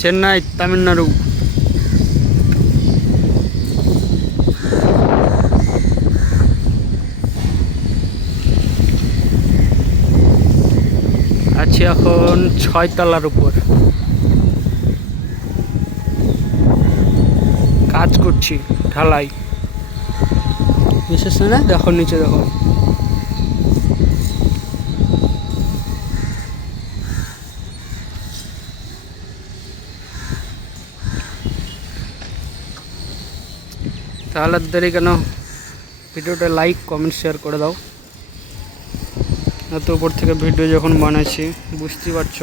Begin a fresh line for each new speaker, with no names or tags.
চেন্নাই তামিলনাড়ু। আছি এখন ছয়তলার উপর। কাজ করছি ঢালাই। বিশেষ না দেখো নিচে দেখো। তাহলে দেরি কেন ভিডিওটা লাইক কমেন্ট শেয়ার করে দাও এত উপর থেকে ভিডিও যখন বানাচ্ছি বুঝতেই পারছ